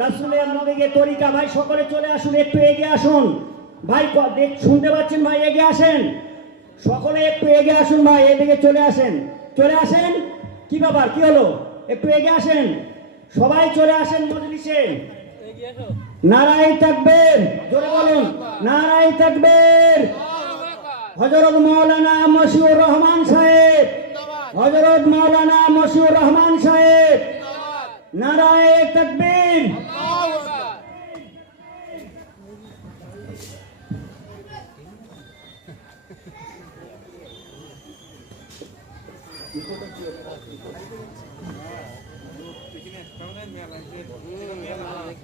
রাসূলের নবীকে তরিকা। ভাই সকলে চলে আসুন, একটু এগিয়ে আসুন ভাই। শুনতে পাচ্ছেন ভাই? এগিয়ে আসেন, সকলে একটু এগিয়ে আসুন ভাই, এদিকে চলে আসেন, চলে আসেন। কি ব্যাপার, কি হলো? একটু এগিয়ে আসেন, সবাই চলে আসেন মজলিসে। নারায়ে তাকবীর, জোরে বলুন নারায়ে তাকবীর। হযরত মাওলানা মশিউর রহমান সাহেব, হযরত মাওলানা মশিউর রহমান সাহেব, নারায়ে তাকবীর।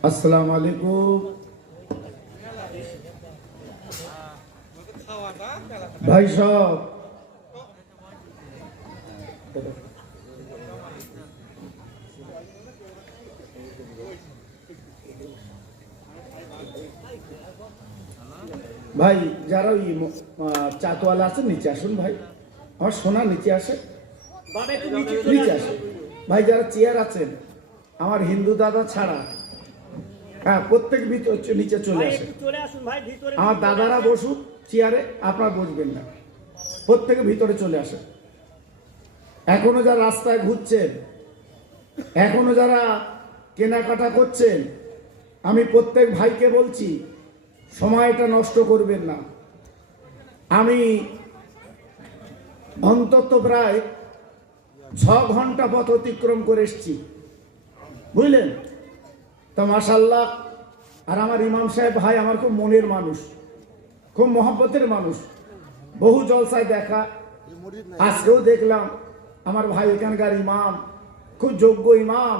আসসালামু আলাইকুম ভাই সব। ভাই যারা ওই চাতওয়ালা আছে নিচে আসুন ভাই, আমার সোনা নিচে আসে, নিচে আসে ভাই। যারা চেয়ার আছেন আমার হিন্দু দাদা ছাড়া, হ্যাঁ প্রত্যেক নিচে চলে আসে। আমার দাদারা বসুক চেয়ারে, আপনারা বসবেন না, প্রত্যেকে ভিতরে চলে আসে। এখনো যারা রাস্তায় ঘুরছেন, এখনো যারা কেনাকাটা করছেন, আমি প্রত্যেক ভাইকে বলছি সময়টা নষ্ট করবেন না। আমি অন্তত প্রায় 6 ঘন্টা পথ অতিক্রম করে এসেছি, বুঝলেন তো মাশাআল্লাহ। আর আমার ইমাম সাহেব ভাই আমার খুব মনের মানুষ, খুব মহব্বতের মানুষ, বহু জলসায় দেখা। আজকেও দেখলাম আমার ভাই এখানকার ইমাম, খুব যোগ্য ইমাম,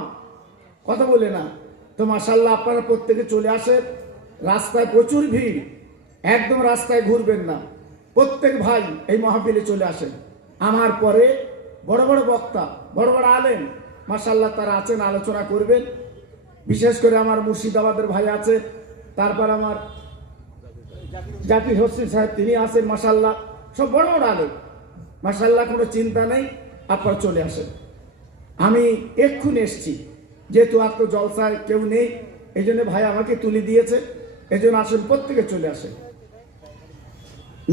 কথা বলে না তো মাশাআল্লাহ। আপনারা প্রত্যেকে চলে আসেন, রাস্তায় প্রচুর ভিড়, একদম রাস্তায় ঘুরবেন না, প্রত্যেক ভাই এই মাহফিলে চলে আসেন। আমার পরে বড় বড় বক্তা, বড় বড় আলেম মাশাআল্লাহ তারা আছেন, আলোচনা করবেন। বিশেষ করে আমার মুর্শিদাবাদের ভাই আছে, তারপর আমার জাকির হোসেন সাহেব তিনি আছেন মাশাআল্লাহ, সব বড় বড় আলেম মাশাআল্লাহ, কোনো চিন্তা নেই, আপনারা চলে আসেন। আমি এক্ষুনি এসছি, যেহেতু এত জলসায় কেউ নেই, এই জন্য ভাই আমাকে তুলে দিয়েছে, এই জন্য আসেন প্রত্যেকে চলে আসেন।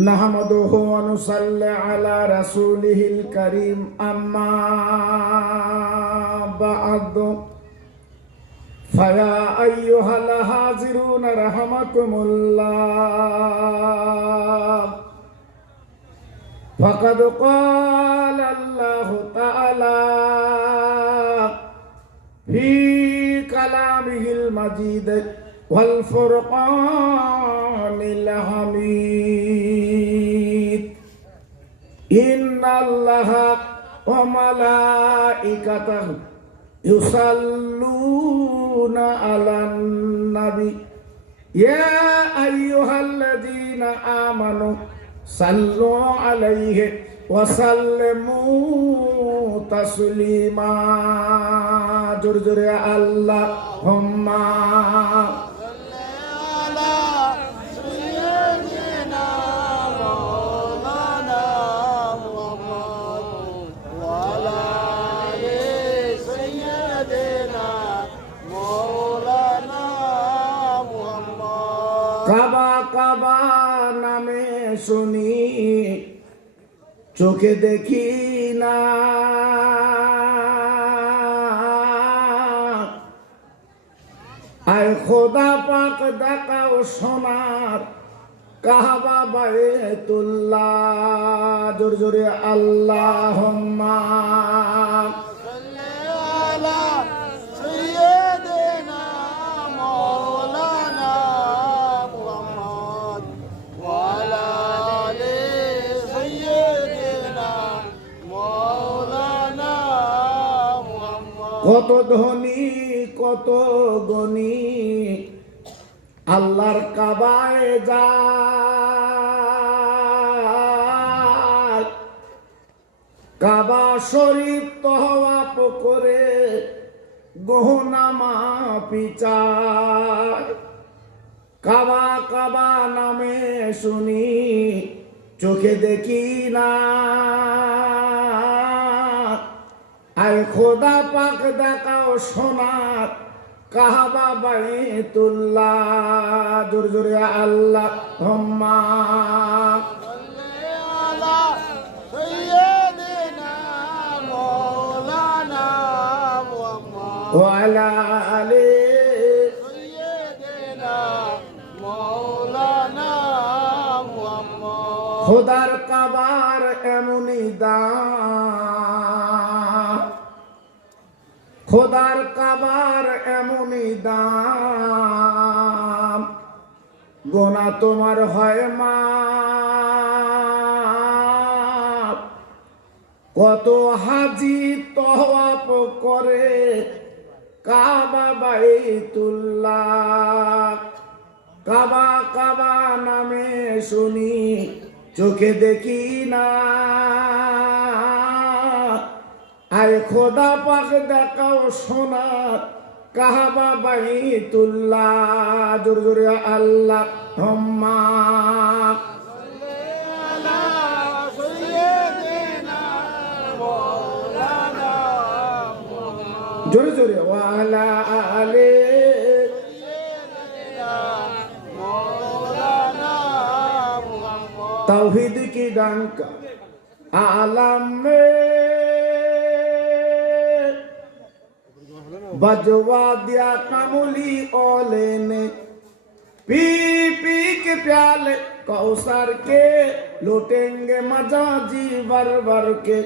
নাহমাদুহু ওয়া নুসাল্লি আলা রাসূলিহিল কারীম, আম্মা বা'দ। ফায়া আইয়ুহাল হাজিরুন রাহমাকুমুল্লাহ। ফাকাদ ক্বালা আল্লাহু তাআলা ফি কালামিহিল মাজিদ ওয়াল ফুরকানিল হামিদ, ইন্নাল্লাহা ওয়া মালাইকাতাহু ইউসাল্লুনা আলান নবী ইয়া আইয়ুহাল্লাযীনা আমানু সাল্লু আলাইহি ওয়া সাল্লিমু তাসলিমা। জোরে জোরে আল্লাহুম্মা কাবা কাবা নামে শুনি, চোখে দেখি না, আয় খোদা পাক দেখাও সোনার কাবা বায়তুল্লাহ। জোরে জোরে আল্লাহুম্মা কত ধনী কত গনি আল্লাহর কাবায় যায়, কাবা শরীফ তওয়াফ করে গহনা মাপি চায়। কাবা কাবা নামে শুনি, চোখে দেখি না, আয় খোদা পাক দেখাও সোনার কাবা বাইতুল্লাহ। জোরে জোরে আল্লাহুম্মা ওয়া আলা আলি খোদার কাবার এমনই দাম, খোদার কাবার এমনই দাম, গোনা তোমার হয় মা। কত হাজি তওয়াফ করে কাবা বাইতুল্লাহ। কাবা কাবা নামে শুনি চোখে দেখি না, আরে খোদা পাক দেখাও সোনা কাবা বাইতুল্লাহ। জোরে জোরে আল্লাহুম্মা জোরে জোরে ওয়া আলা আলি तौहीद की डंका आलम में बजवा दिया कमली ओले ने, पी पी के प्याले कौसर के लूटेंगे मजा जी बर बर के।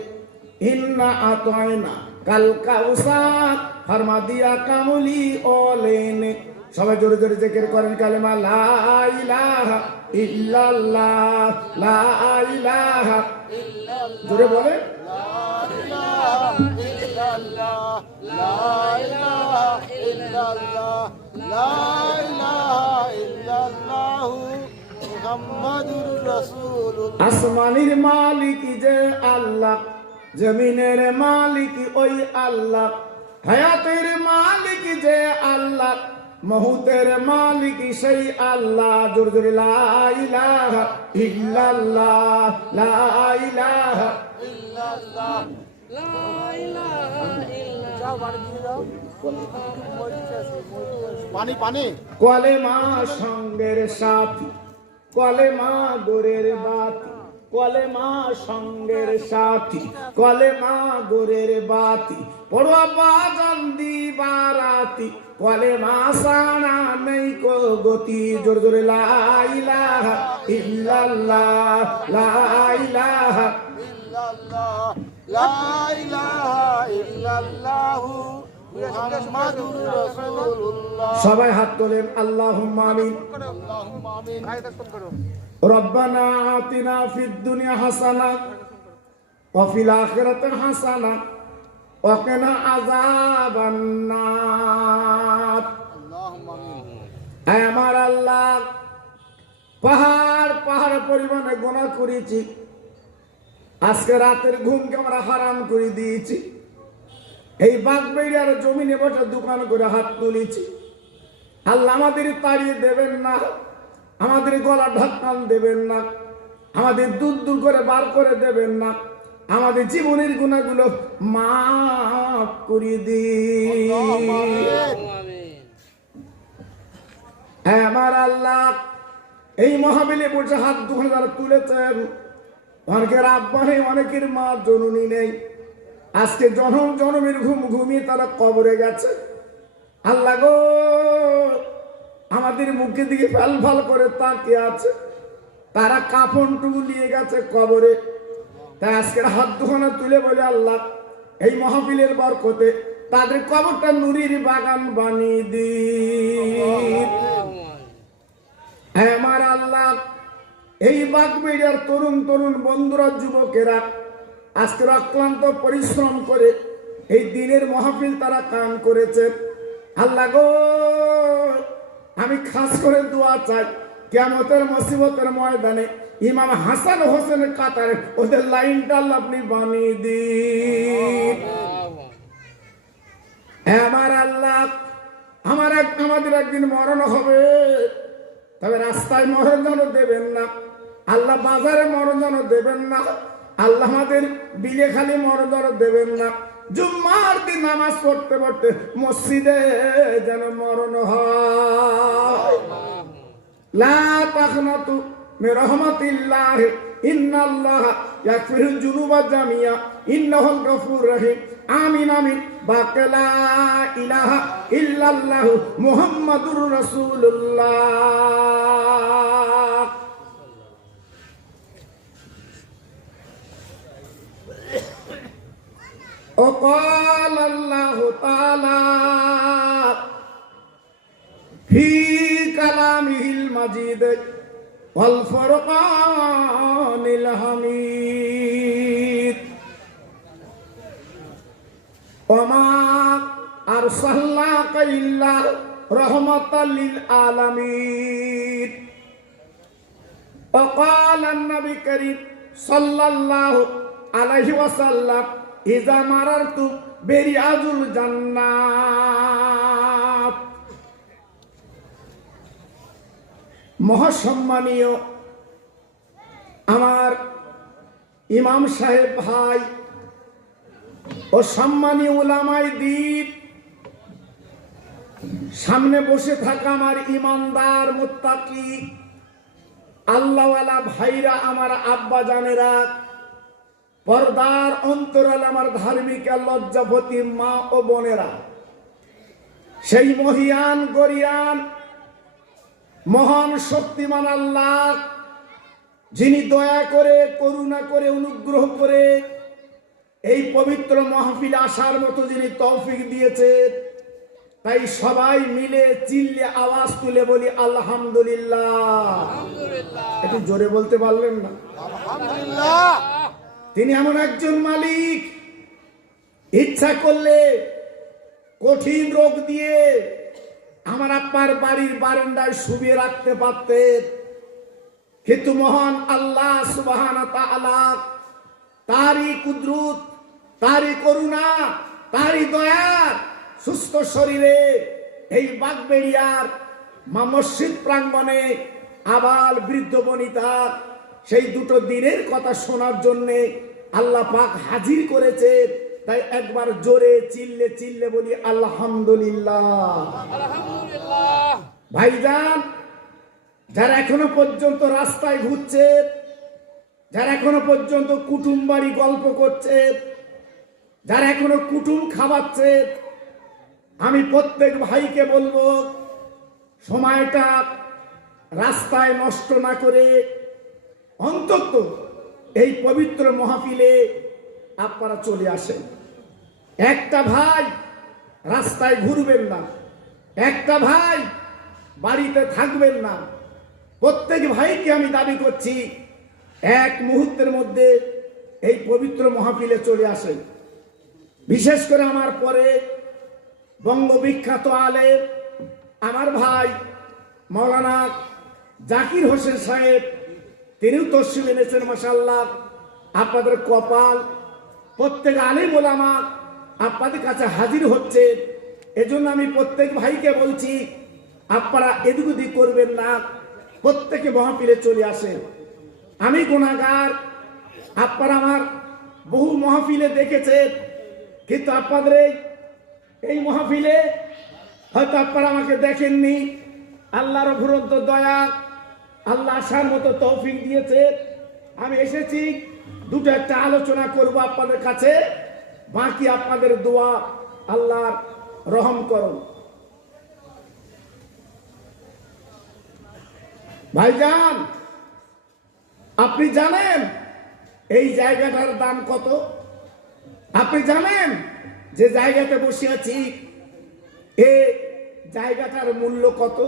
इन्ना आतोइना कल कौसर फरमा दिया कमली ओले ने। সবাই জোরে জোরে জিকির করেন কালেমা লা ইলাহা ইল্লাল্লাহ, লা ইলাহা ইল্লাল্লাহ। জোরে বলে লা ইলাহা ইল্লাল্লাহ, লা ইলাহা ইল্লাল্লাহ, লা ইলাহা ইল্লাল্লাহ মুহাম্মাদুর রাসূলুল্লাহ। আসমানের মালিক যে আল্লাহ, জমিনের মালিক ওই আল্লাহ, হায়াতের মালিক যে আল্লাহ, মহুতের মালিক সেই আল্লাহ। জোরে জোরে লা ইলাহা ইল্লাল্লাহ, লা ইলাহা ইল্লাল্লাহ, লা ইলাহা ইল্লাল্লাহ। পানি পানি কলেমা সঙ্গের সাথী, কলেমা গোরের বাতি, কলেমা সঙ্গের সাথী, কলেমা গোরের বাতি, পড়ুয়া বাজান দিবারাতি, কলেমা সানা নেই কো গতি। জোরে জোরে লা ইলাহা ইল্লাল্লাহ, লা ইলাহা ইল্লাল্লাহ, লা ইলাহা ইল্লাল্লাহ মুহাম্মাদুর রাসূলুল্লাহ। সবাই হাত তোলেন আল্লাহুম্মা আমিন। আল্লাহুম্মা আমিন। রব্বানা আতিনা ফিদ দুনিয়া হাসানা ওয়া ফিল আখিরাতি হাসানা ওয়া কিনা আযাবান নার। আল্লাহুম্মা আমিন। হে আমার আল্লাহ, পাহাড় পাহাড় পরিমাণে গুনাহ করেছি, আজকে রাতের ঘুমকে আমরা হারাম করে দিয়েছি। এই বাগবেড়িয়ার জমিনে বসে দোকান করে হাত তুলেছি। আল্লাহ আমাদের তাড়িয়ে দেবেন না, আমাদের গলা ঢাকান দেবেন না, আমাদের দূর দূর করে বার করে দেবেন না, আমাদের জীবনের গুনাহগুলো মাফ করে দিন। হ্যাঁ আমার আল্লাহ, এই মহাবিলে বসে হাত দুখানে যারা তুলেছেন, অনেকের আব্বা নেই, অনেকের মা জননী নেই, আজকে জনম জনমের ঘুম ঘুমিয়ে তারা কবরে গেছে। আল্লাহ গো, আমাদের মুখের দিকে ফাল ফাল করে তাকিয়ে আছে, তারা কাফনটুকু নিয়ে গেছে কবরে। তাই আজকের হাত দুখানা তুলে বলে আল্লাহ, এই মাহফিলের বরকতে তাদের কবরটা নুরির বাগান বানিয়ে দিন। হ্যাঁ আমার আল্লাহ, এই বাগবেড়িয়ার তরুণ তরুণ বন্ধুরা, যুবকেরা আজকে অক্লান্ত পরিশ্রম করে এই দিনের মাহফিল তারা কাম করেছে। আল্লাহ গো, আমি খাস করে দোয়া চাই, কিয়ামতের মুসিবতের ময়দানে ইমাম হাসান হোসেনের কাতারে ওদের লাইনটা আল্লাহ আপনি বানিয়ে দিন। আমার আল্লাহ, আমাদের একদিন মরণ হবে, তবে রাস্তায় মরণ যেন দেবেন না আল্লাহ, বাজারে মরণ যেন দেবেন না আল্লাহ, আমাদের বিলে খালি মরণ যেন দেবেন না, জুম্মার দিন নামাজ পড়তে পড়তে মসজিদে যেন লা তাখনাতু মির রাহমাতিল্লাহ ইন্নাল্লাহা ইয়াগফিরুয যুনুবা জামিয়া ইন্নাহুল গফুরুর রহিম। আমিন আমিন। বাকা লা ইলাহা ইল্লাল্লাহ মুহাম্মাদুর রাসূলুল্লাহ। وقال الله تعالى في كلامه المجيد والفرقان الحميد وما أرسلناك إلا رحمة للعالمين وقال النبي الكريم صلى الله عليه وسلم ইজা মারারতু বেরিয়াজুল জান্নাত। মহাসম্মানীয় আমার ইমাম সাহেব ভাই ও সম্মানীয় উলামায়ে দ্বীন, সামনে বসে থাকা আমার ইমানদার মুত্তাকি আল্লাহওয়ালা ভাইরা, আমার আব্বা জানেরা, পর্দার অন্তরাল আমার ধার্মিক লজ্জাপতি মা ও বোনেরা, সেই মহিয়ান গরিয়ান মহান শক্তিমান আল্লাহ, যিনি দয়া করে, করুণা করে, অনুগ্রহ করে এই পবিত্র মাহফিলে আসার মতো যিনি তৌফিক দিয়েছেন, তাই সবাই মিলে চিল্লে আওয়াজ তুলে বলি আলহামদুলিল্লাহ। একটু জোরে বলতে পারলেন না? আলহামদুলিল্লাহ। তিনি এমন একজন মালিক, ইচ্ছা করলে কঠিন রোগ দিয়ে আমার আব্বার বাড়ির বারান্দায় শুবিয়ে রাখতে পারতেন, কিন্তু মহান আল্লাহ সুবহানাহু ওয়া তাআলা তারই কুদরত, তারই করুণা, তারই দয়া, সুস্থ শরীরে এই বাগবেড়িয়ার মা মসজিদ প্রাঙ্গণে আবাল বৃদ্ধ বনিতা সেই দুটো দিনের কথা শোনার জন্যে আল্লাহ পাক হাজির করেছে। তাই একবার জোরে চিল্লে চিল্লে বলি আলহামদুলিল্লাহ। আলহামদুলিল্লাহ। ভাইজান, যারা এখনো পর্যন্ত রাস্তায় ঘুরছে, যারা এখনো পর্যন্ত কুটুম বাড়ি গল্প করছে, যারা এখনো কুটুম খাওয়াচ্ছে, আমি প্রত্যেক ভাইকে বলবো সময়টা রাস্তায় নষ্ট না করে অন্তত এই পবিত্র মাহফিলে আপনারা চলে আসেন। একটা ভাই রাস্তায় ঘুরবেন না, একটা ভাই বাড়িতে থাকবেন না। প্রত্যেক ভাইকে আমি দাবি করছি এক মুহূর্তের মধ্যে এই পবিত্র মাহফিলে চলে আসেন। বিশেষ করে আমার পরে বঙ্গবিখ্যাত আলেম আমার ভাই মাওলানা জাকির হোসেন সাহেব, তিনিও তশরিফ এনেছেন। মাশাআল্লাহ, আপনাদের কপাল, প্রত্যেক আলেম ওলামা আপনাদের কাছে হাজির হচ্ছে। এজন্য আমি প্রত্যেক ভাইকে বলছি আপনারা এদিক ওদিক করবেন না, প্রত্যেকে মাহফিলে চলে আসেন। আমি গুনাহগার, আপনারা আমার বহু মাহফিলে দেখেছেন, কিন্তু আপনাদের এই মাহফিলে হয়তো আপনারা আমাকে দেখেননি। আল্লাহর অফুরন্ত দয়া, আল্লাহ আসার মতো তৌফিক দিয়েছে। আমি এসেছি দুটো একটা আলোচনা করব আপনাদের কাছে, বাকি আপনাদের দোয়া আল্লাহর রহম করুন। ভাইজান, আপনি জানেন এই জায়গাটার দাম কত? আপনি জানেন যে জায়গাতে বসে আছি এই জায়গাটার মূল্য কত?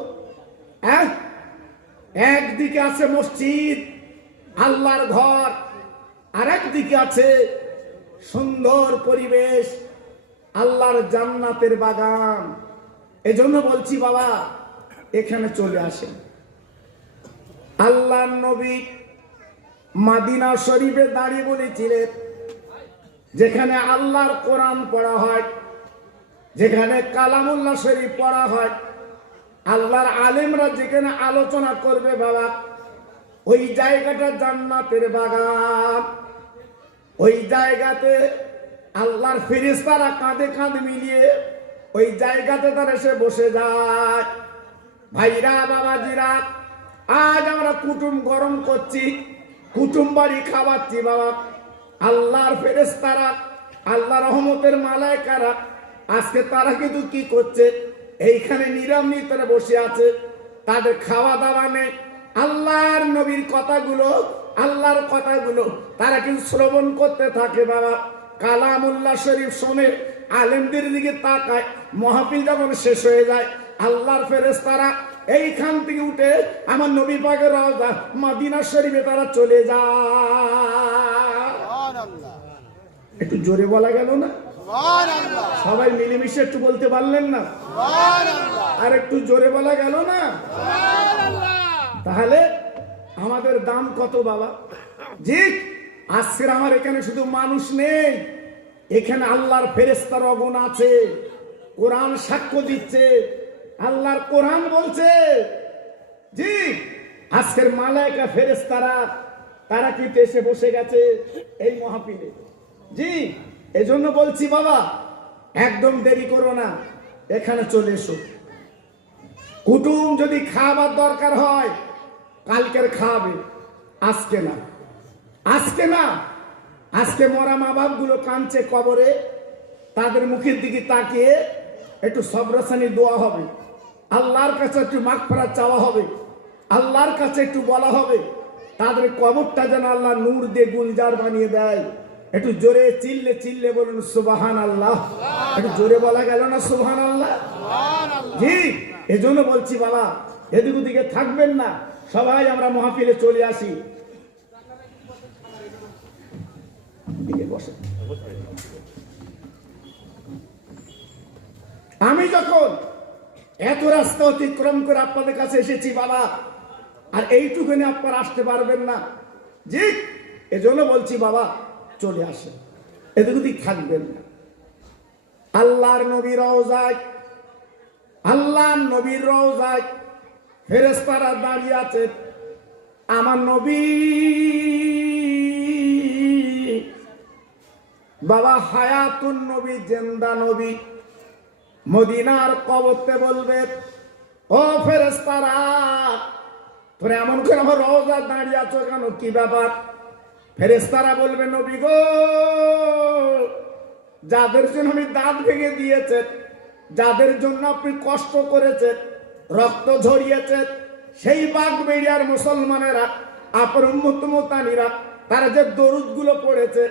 একদিকে আছে মসজিদ, আল্লাহর ঘর, আর একদিকে আছে সুন্দর পরিবেশ, আল্লাহর জান্নাতের বাগান। এজন্য বলছি বাবা, এখানে চলে আসেন। আল্লাহর নবী মদিনা শরীফে দাঁড়িয়ে বলেছিলেন, যেখানে আল্লাহর কোরআন পড়া হয়, যেখানে কালামুল্লাহ শরীফ পড়া হয়, আল্লাহর আলেমরা যেখানে আলোচনা করবে বাবা, ওই জায়গাটা জান্নাতের বাগান। ওই জায়গাতে আল্লাহর ফেরেশতারা কাঁধে কাঁধ মিলিয়ে ওই জায়গাতে তারা এসে বসে যায়। ভাইরা, বাবাজিরা, আজ আমরা কুটুম গরম করছি, কুটুম বাড়ি খাওয়াচ্ছি বাবা। আল্লাহর ফেরেশতারা, আল্লাহ রহমতের মালায়েকারা আজকে তারা কিন্তু কি করছে, এইখানে নিরামিতরে বসে আছে, তাদের খাওয়া দাওয়া নেই। আল্লাহর নবীর কথাগুলো, আল্লাহর কথাগুলো তারা কিন্তু শ্রবণ করতে থাকে বাবা। কালামুল্লাহ শরীফ শোনে, আলেমদের দিকে তাকায়। মাহফিল যখন শেষ হয়ে যায়, আল্লাহর ফেরেশতারা এইখান থেকে উঠে আমার নবী পাকের রওজা মদিনা শরীফে তারা চলে যায়। একটু জোরে বলা গেল না? সবাই মিলেমিশে একটু বলতে পারলেন না? আর একটু জোরে বলা গেল না? তাহলে আমাদের দাম কত বাবা? জি, আজকের আমার এখানে শুধু মানুষ নেই, এখানে আল্লাহর ফেরেশতার অগণ আছে। কোরআন সাক্ষ্য দিচ্ছে, আল্লাহর কোরআন বলছে। জি, আজকের মালায়েকা ফেরেশতারা তারা কিন্তু এসে বসে গেছে এই মাহফিলে। জি, এজন্য বলছি বাবা, একদম দেরি করো না, এখানে চলে এসো। কুটুম যদি খাবার দরকার হয় কালকের খাবে, আজকে না, আজকে না। আজকে মরা মা বাপ গুলো কাঁদছে কবরে, তাদের মুখের দিকে তাকিয়ে একটু সবরাসানি দোয়া হবে, আল্লাহর কাছে একটু মাগফিরাত চাওয়া হবে, আল্লাহর কাছে একটু বলা হবে তাদের কবরটা যেন আল্লাহ নূর দিয়ে গুলজার বানিয়ে দেয়। একটু জোরে চিল্লে চিল্লে বলুন সুবহানাল্লাহ। একটু জোরে বলা গেল না সুবহানাল্লাহ? জি, এজন্য বলছি বাবা, এদিক ওদিকে থাকবেন না, সবাই আমরা মাহফিলে চলে আসি। আমি যখন এত রাস্তা অতিক্রম করে আপনাদের কাছে এসেছি বাবা, আর এইটুকুনি আপনারা আসতে পারবেন না। জি, এজন্য বলছি বাবা, চলে আসেন, এদিক ওদিক থাকবেন না। আল্লাহর নবীর রওজায়, আল্লাহর নবীর রওজায় ফেরেশতারা দাঁড়িয়ে আছে। আমার নবী বাবা হায়াতুন নবী, জিন্দা নবী, মদিনার কবরতে বলবে, ও ফেরেশতারা তোরা এমন করে আমার রওজা দাঁড়িয়ে আছো কেন, কি ব্যাপার? ফেরেশতারা বলবে, নবী গো, যাদের জন্য আমি দাঁত ভেঙে দিয়েছেন, যাদের জন্য আপনি কষ্ট করেছেন, রক্ত ঝরিয়েছেন, সেই বাগবেড়িয়ার মুসলমানেরা, আপনার উম্মত মুতানিরা, তারা যে দরুদ গুলো পড়েছে,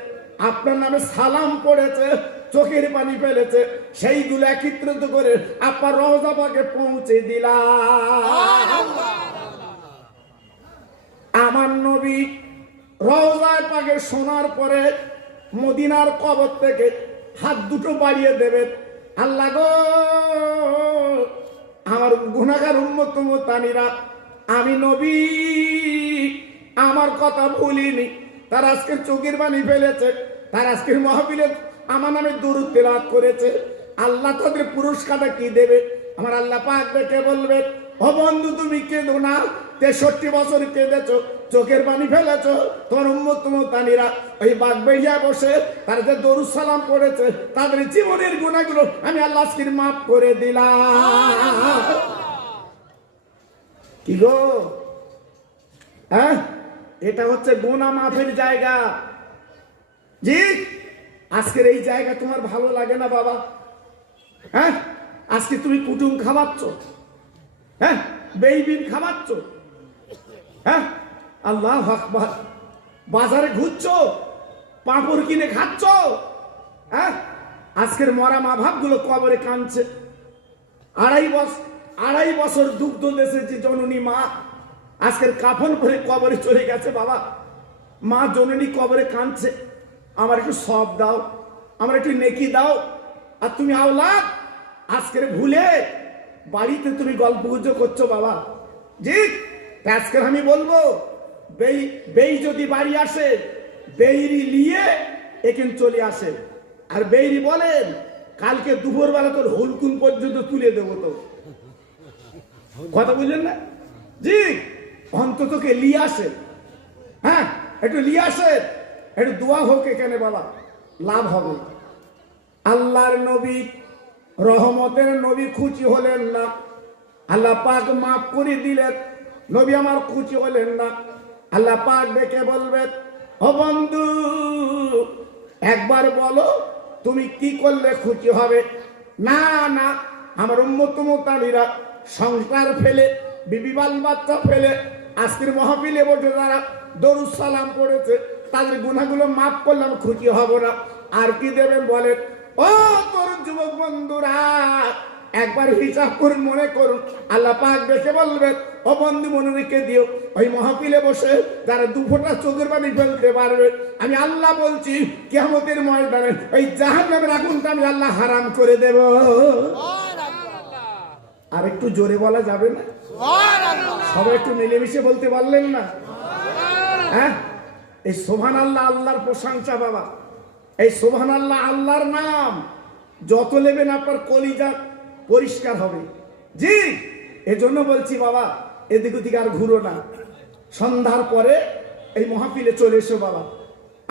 আপনার নামে সালাম পড়েছে, চোখের পানি ফেলেছে, সেইগুলো একত্রিত করে আপনার রওজা পাকে পৌঁছে দিলাম। আমার নবী রওজায় পাকে শোনার পরে মদিনার কবর থেকে হাত দুটো বাড়িয়ে দেবেন, আল্লাহ গো, আমার গুনাহগার উম্মত মুতানিরা, আমি নবী আমার কথা ভুলিনি, তারা আজকের চোখের পানি ফেলেছে, তারা আজকের মাহফিলে আমার নামে দরুদ তেলাওয়াত করেছে, আল্লাহ তাদের পুরস্কারটা কি দেবে? আমার আল্লাহ পাক দেখে বলবে, ও বন্ধু তুমি কেঁদো না, 63 বছর কেঁদেছো, চোখের পানি ফেলেছো, তোমার উম্মত মুতানিরা ওই বাগবেড়িয়া বসে তারা যে দরুদ সালাম পড়েছে, তাদের জীবনের গুনাহগুলো আমি আল্লাহ আজকে মাফ করে দিলাম। কি গো, হ্যাঁ, এটা হচ্ছে গুনাহ মাফের জায়গা। জি, আজকের এই জায়গা তোমার ভালো লাগে না বাবা? হ্যাঁ, আজকে তুমি কুটুম খাওয়াচ্ছ, হ্যাঁ, বেইবিন খাওয়াচ্ছ, হ্যাঁ, আল্লাহু আকবার, বাজারে ঘুরছো, পাঁপড় কিনে খাচ্ছ, হ্যাঁ, আজকের মরা মা ভাবগুলো কবরে কাঁদছে। 2.5 বছর দুগ্ধ দেশে যে জননী মা আজকের কাফন পরে কবরে চলে গেছে বাবা। মা জননী কবরে কাঁদছে, আমার একটু সব দাও, আমার একটু নেকি দাও। আর তুমি আওলাদ আজকের ভুলে বাড়িতে তুমি গল্প গুজব করছো বাবা। জি, আজকের আমি বলবো, বেই যদি বাড়ি আসে, বেইরি নিয়ে এখানে চলে আসে, আর বেইরি বলেন কালকে দুপুরবেলা তোর হুলকুন পর্যন্ত তুলে দেবো। তো কথা বুঝলেন না? জি, অন্ততকে লিয়ে আসে, হ্যাঁ, একটু লিয়ে আসে, একটু দোয়া হোক এখানে বাবা, লাভ হবে। আল্লাহর নবী, রহমতের নবী খুশি হলেন না, আল্লাহ পাক মাফ করে দিলেন। নবী আমার খুশি হলেন না। আল্লাহ পাক ডেকে বলবেন, ও বন্ধু একবার বলো তুমি কি করলে খুশি হবে। না না, আমার উম্মত মুতামিরা সংসার ফেলে, বিবি বাল বাচ্চা ফেলে আজকের মাহফিলে বসে যারা দরুদ সালাম পড়েছে তাদের গুনাহগুলো মাফ করলাম, খুশি হব না। আর কি দেবেন বলেন? ও তোর যুবক বন্ধুরা একবার হিসাব করুন, মনে করুন। আল্লাহ পাক দেখে বলবেন, ও বন্ধু মনে রেখে দিও, ওই মাহফিলে বসে যারা দুফোঁটা চোখের পানি ফেলতে পারবে, আমি আল্লাহ বলছি কিয়ামতের ময়দানে ওই জাহান্নামের আগুনটা আমি আল্লাহ হারাম করে দেব। আর একটু জোরে বলা যাবে না? সবাই একটু মিলেমিশে বলতে পারলেন না? হ্যাঁ, এই সুবহানাল্লাহ আল্লাহর প্রশংসা বাবা। এই সুবহানাল্লাহ আল্লাহর নাম যত নেবেন আপনার কলিজা পরিষ্কার হবে। জি, এজন্য বলছি বাবা এদিক ওদিকে আর ঘুরো না। সন্ধ্যার পরে এই মাহফিলে চলে এসো বাবা।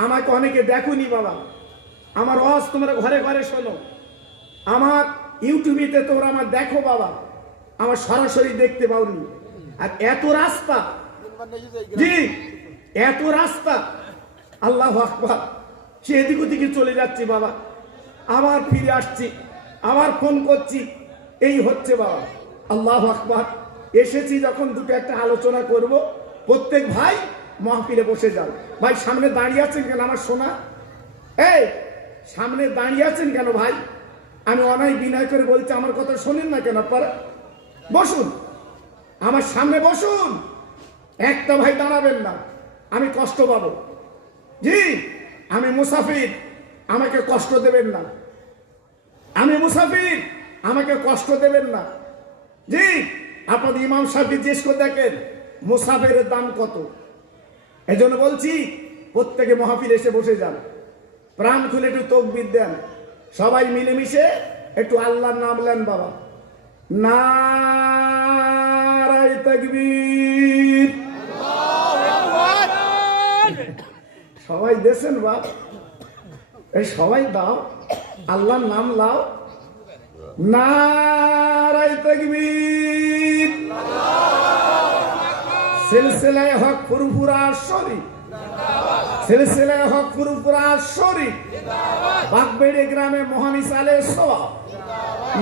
আমাকে অনেকে দেখুনি বাবা, আমার ওয়াজ তোমরা ঘরে ঘরে শোনো, আমার ইউটিউবেতে তোমরা আমার দেখো বাবা, আমার সরাসরি দেখতে পাওনি। আর এত রাস্তা, জি এত রাস্তা, আল্লাহু আকবার, সে এদিক ওদিকে চলে যাচ্ছি বাবা, আবার ফিরে আসছি, আবার ফোন করছি, এই হচ্ছে বাবা। আল্লাহু আকবার। এসেছি যখন দুটো একটা আলোচনা করব, প্রত্যেক ভাই মাহফিলে বসে যাও। ভাই সামনে দাঁড়িয়ে আছেন কেন আমার সোনা? এই সামনে দাঁড়িয়ে আছেন কেন ভাই? আমি অনায় বিনয় করে বলছি, আমার কথা শোনেন না কেন আপনারা? বসুন, আমার সামনে বসুন। একটা ভাই দাঁড়াবেন না, আমি কষ্ট পাবো। জি, আমি মুসাফির, আমাকে কষ্ট দেবেন না। আমি মুসাফির, আমাকে কষ্ট দেবেন না। জি, আপনাদের ইমাম সাহেব জিজ্ঞেস করে দেখেন মুসাফিরের দাম কত। এই জন্য বলছি প্রত্যেকে মাহফিল এসে বসে যান, প্রাণ খুলে একটু তাকবীর দেন, সবাই মিলেমিশে একটু আল্লাহর নাম নেন বাবা। নারায়ে তাকবীর। সবাই দেন বাপ, এই সবাই দাও, আল্লাহর নাম লাও। নারায়ে তাকবীর। সিলসিলায়ে হক ফুরফুরা শরীফ, সিলসিলায়ে হক ফুরফুরা শরীফ, বাগবেড়ি গ্রামে মহানিস আলাইহিস সালাম।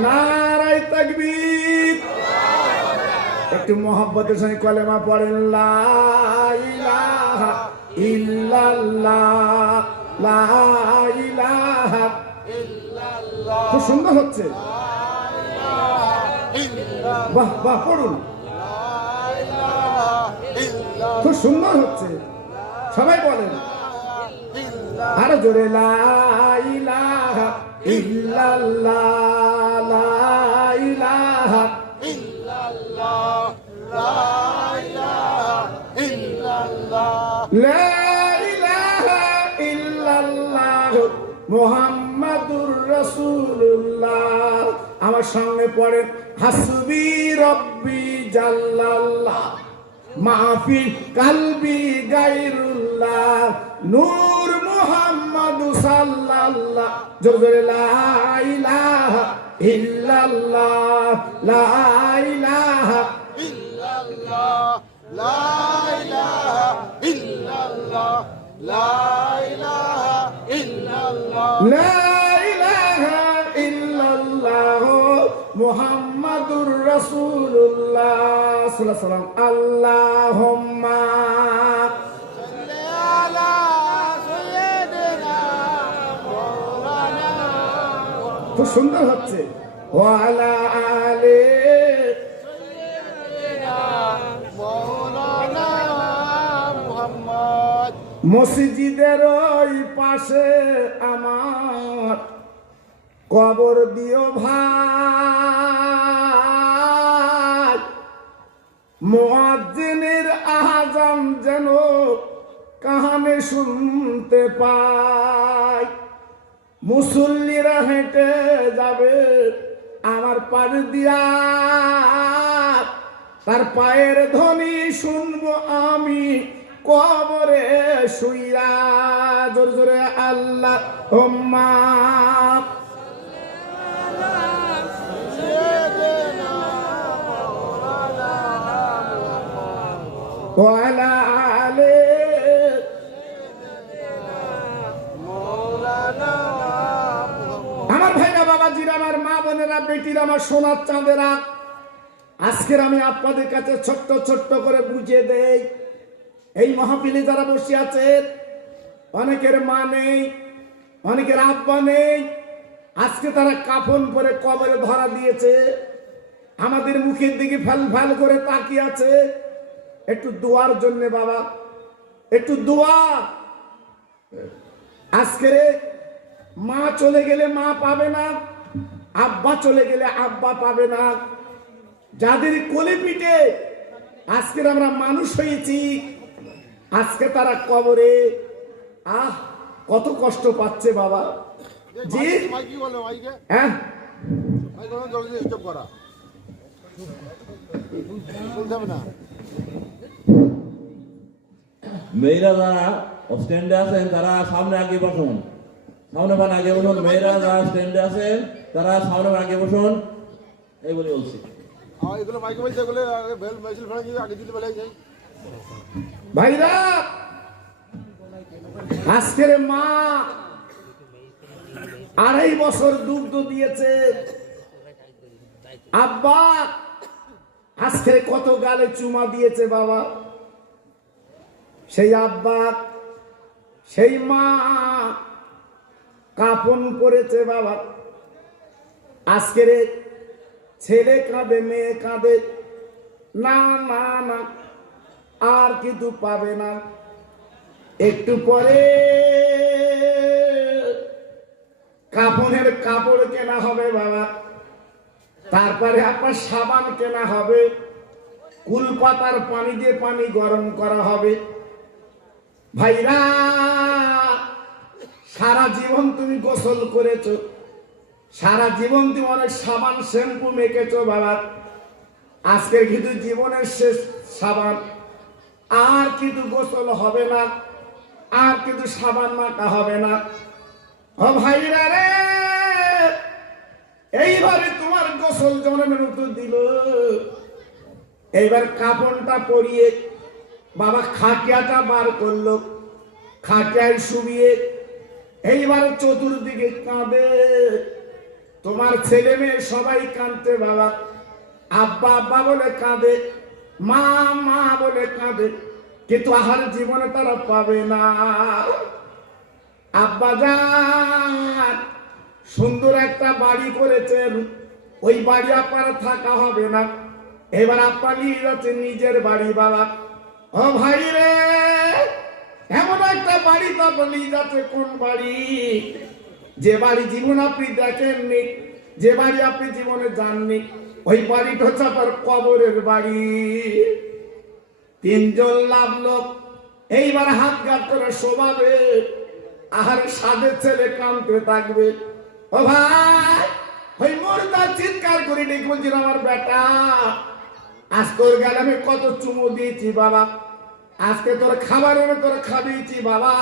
নারায়ে তাকবীর। একটু মোহাব্বতের সঙ্গে কলেমা পড়েন, লা ইলাহা ইল্লাল্লাহ, লা ইলাহা ইল্লাল্লাহ। খুব সুন্দর হচ্ছে, বাহ বাহ, পড়ুন, খুব সুন্দর হচ্ছে, সবাই বলেন আরো জোরে, লা ইলাহা ইল্লাল্লাহ, লা ইলাহা ইল্লাল্লাহ, লা ইলাহা ইল্লাল্লাহ, লা ইলাহা ইল্লাল্লাহ মুহাম্মাদুর রাসূলুল্লাহ। আমার সঙ্গে পড়েন, হাসবি রব্বি জাল্লাল্লাহ, মাফি কালবি গায়রুল্লাহ, নূর মুহাম্মদ সাল্লাল্লাহ। জোরে জোরে, লা ইলাহা ইল্লাল্লাহ, লা ইলাহা ইল্লাল্লাহ, লা ইলাহা ইল্লাল্লাহ, লা ইলাহা ইল্লাল্লাহ, লা ইলাহা ইল্লাল্লাহ মুহাম্মাদুর রাসূলুল্লাহ সাল্লাল্লাহু আলাইহি ওয়াসাল্লাম। আল্লাহুম্মা সাল্লি আলা সাইয়্যিদিনা মাওলানা। খুব সুন্দর হচ্ছে, ওয়া আলা আলি সাইয়্যিদিনা মাওলানা মুহাম্মদ। মসজিদের ওই পাশে আমার কবর দিও ভাই, মুয়াজ্জিনের আযান যেন কানে শুনতে পাই। মুসল্লিরা হেঁটে যাবে আমার পাশ দিয়া, তার পায়ের ধ্বনি শুনবো আমি কবরে শুইয়া। জোরে জোরে, আল্লাহুম্মা ওয়ালা আলে আমার ভাইরা বাবাজিরা, আমার মা বোনেরা, বেটিরা, আমার সোনার চাঁদেরা, আজকের আমি আপনাদের কাছে ছোট্ট ছোট্ট করে বুঝিয়ে দেই। এই মাহফিলে যারা বসে আছেন, অনেকের মা নেই, অনেকের আব্বা নেই, আজকে তারা কাফন পরে কবরে ধরা দিয়েছে, আমাদের মুখের দিকে ফ্যাল ফ্যাল করে তাকিয়ে আছে। একটু দোয়ার জন্য বাবা, একটু দোয়া। আজকে মা চলে গেলে মা পাবে না, আব্বা চলে গেলে আব্বা পাবে না। যাদের কোলে পিঠে আজকে আমরা মানুষ হয়েছি, আজকে তারা কবরে কত কষ্ট পাচ্ছে বাবা। জি হ্যাঁ, মেয়েরা যারা স্ট্যান্ডে আছেন তারা সামনে আগে বসুন, সামনে মানে আগে বসুন। মেয়েরা যারা স্ট্যান্ডে আছেন তারা সামনে আগে বসুন, এই বলে বলছি। ভাইরা, আজকের মা 2.5 বছর দুগ্ধ দিয়েছে, আব্বা আজকে কত গালে চুমা দিয়েছে বাবা। সেই আব্বা, সেই মা কাফন করেছে বাবা। আজকের ছেলে কাঁদে, মেয়ে কাঁদে, না না না আর কিছু পাবে না। একটু পরে কাফনের কাপড় কেনা হবে বাবা, তারপরে আপনার সাবান কেনা হবে, কুল পাতার পানি দিয়ে পানি গরম করা হবে। ভাইরা, সারা জীবন তুমি গোসল করেছো, সারা জীবন তুমি অনেক সাবান শ্যাম্পু মেখেছো বাবা। আজকে কিন্তু জীবনের শেষ সাবান, আর কিন্তু গোসল হবে না, আর কিন্তু সাবান মাখা হবে না। ও ভাইরা রে, এইবারে তোমার গোসল জনমের উত্তর দিল। এইবার কাপড়টা পরিয়ে বাবা খাটিয়াটা বার করলো, খাটিয়ায় শুবিয়ে এইবার চতুর্দিকে কাঁদে। তোমার ছেলে মেয়ে সবাই কাঁদতে বাবা, আব্বা আব্বা বলে কাঁদে, মা মা বলে কাঁদে, কিন্তু আহার জীবনে তারা পাবে না। আব্বা যান সুন্দর একটা বাড়ি করেছেন, ওই বাড়ি আপনার থাকা হবে না, এবার আপনার নিয়ে যাচ্ছে নিজের বাড়ি বাবা। ও ভাই রে, এমন একটা বাড়ি তো আপনার নিয়ে যাচ্ছে, কোন বাড়ি? যে বাড়ি জীবন আপনি দেখেননি, যে বাড়ি আপনি জীবনে যাননি, ওই বাড়িটা হচ্ছে আপনার কবরের বাড়ি। 3 জন লাভলো, এইবার হাত গাট করে শোভাবে, আহার সাদের ছেলে কাঁদতে থাকবে। ও ভাই, ওই মুর্দা চিৎকার করে ডেকে বলছিল, আমার বেটা আজ তোর গেলে আমি কত চুমু দিয়েছি বাবা, আজকে তোর খাবারের তোর খাবিয়েছি বাবা,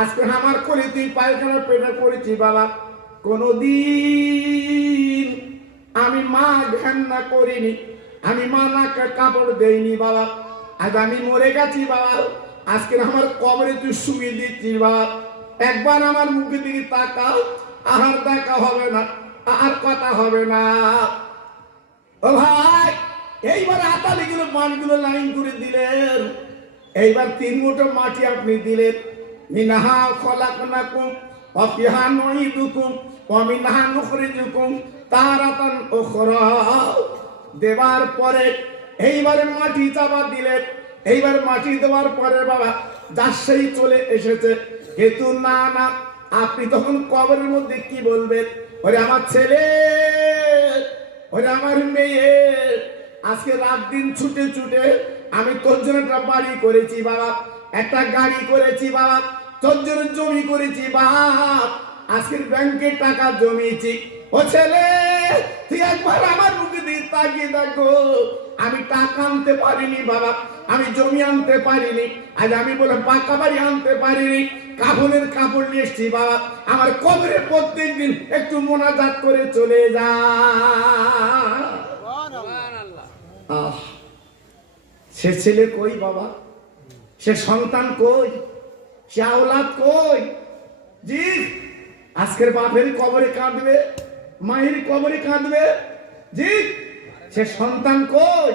আজকে আমার করে তুই পায়খানা পেটা করেছি বাবা। কোনদিন আমি মা ঘেন্না করিনি, আমি মা নাকে কাপড় দেইনি বাবা। আজ আমি মরে গেছি বাবা, আজকে আমার কবরে তুই শুয়ে দিচ্ছি বাবা। একবার আমার মুখে দিকে তাকাও, আহার দেখা হবে না, আর কথা হবে না। ও ভাই, এইবার আতালিগুলো মানগুলো লাইন করে দিলেন। এইবার 3 মুঠো মাটি আপনি দিলেন। মিনাহা খলাকনাকুম ওয়া ফিহা নুঈদুকুম ওয়া মিনহা নুখরিজুকুম তারাতান উখরা। দেবার পরে এইবারে মাটি চাপা দিলেন। এইবার মাটি দেওয়ার পরে বাবা যার চলে এসেছে, কিন্তু না না, আপনি তখন কবরের মধ্যে কি বলবেন? ওরে আমার ছেলে, ওরে আমার মেয়ে, আজকে রাত দিন ছুটে ছুটে আমি তোর জন্য একটা বাড়ি করেছি বাবা, একটা গাড়ি করেছি বাবা, তোর জন্য জমি করেছি বাবা, আজকের ব্যাংকে টাকা জমিয়েছি। ও ছেলে, তুই একবার আমার মুখে দিয়ে তাকিয়ে দেখো, আমি টাকা আনতে পারিনি বাবা, আমি জমি আনতে পারিনি, আজ আমি বলে পাকা বাড়ি আনতে পারিনি, কাফনের কাপড় নিয়ে এসছি বাবা, আমার কবরে প্রত্যেকদিন একটু মোনাজাত করে চলে যা। সে ছেলে কই বাবা, সে সন্তান কই, সে আওলাদ কই? জি, আজকের বাপের কবরে কাঁদবে, মায়ের কবরে কাঁদবে। জি, সে সন্তান কই?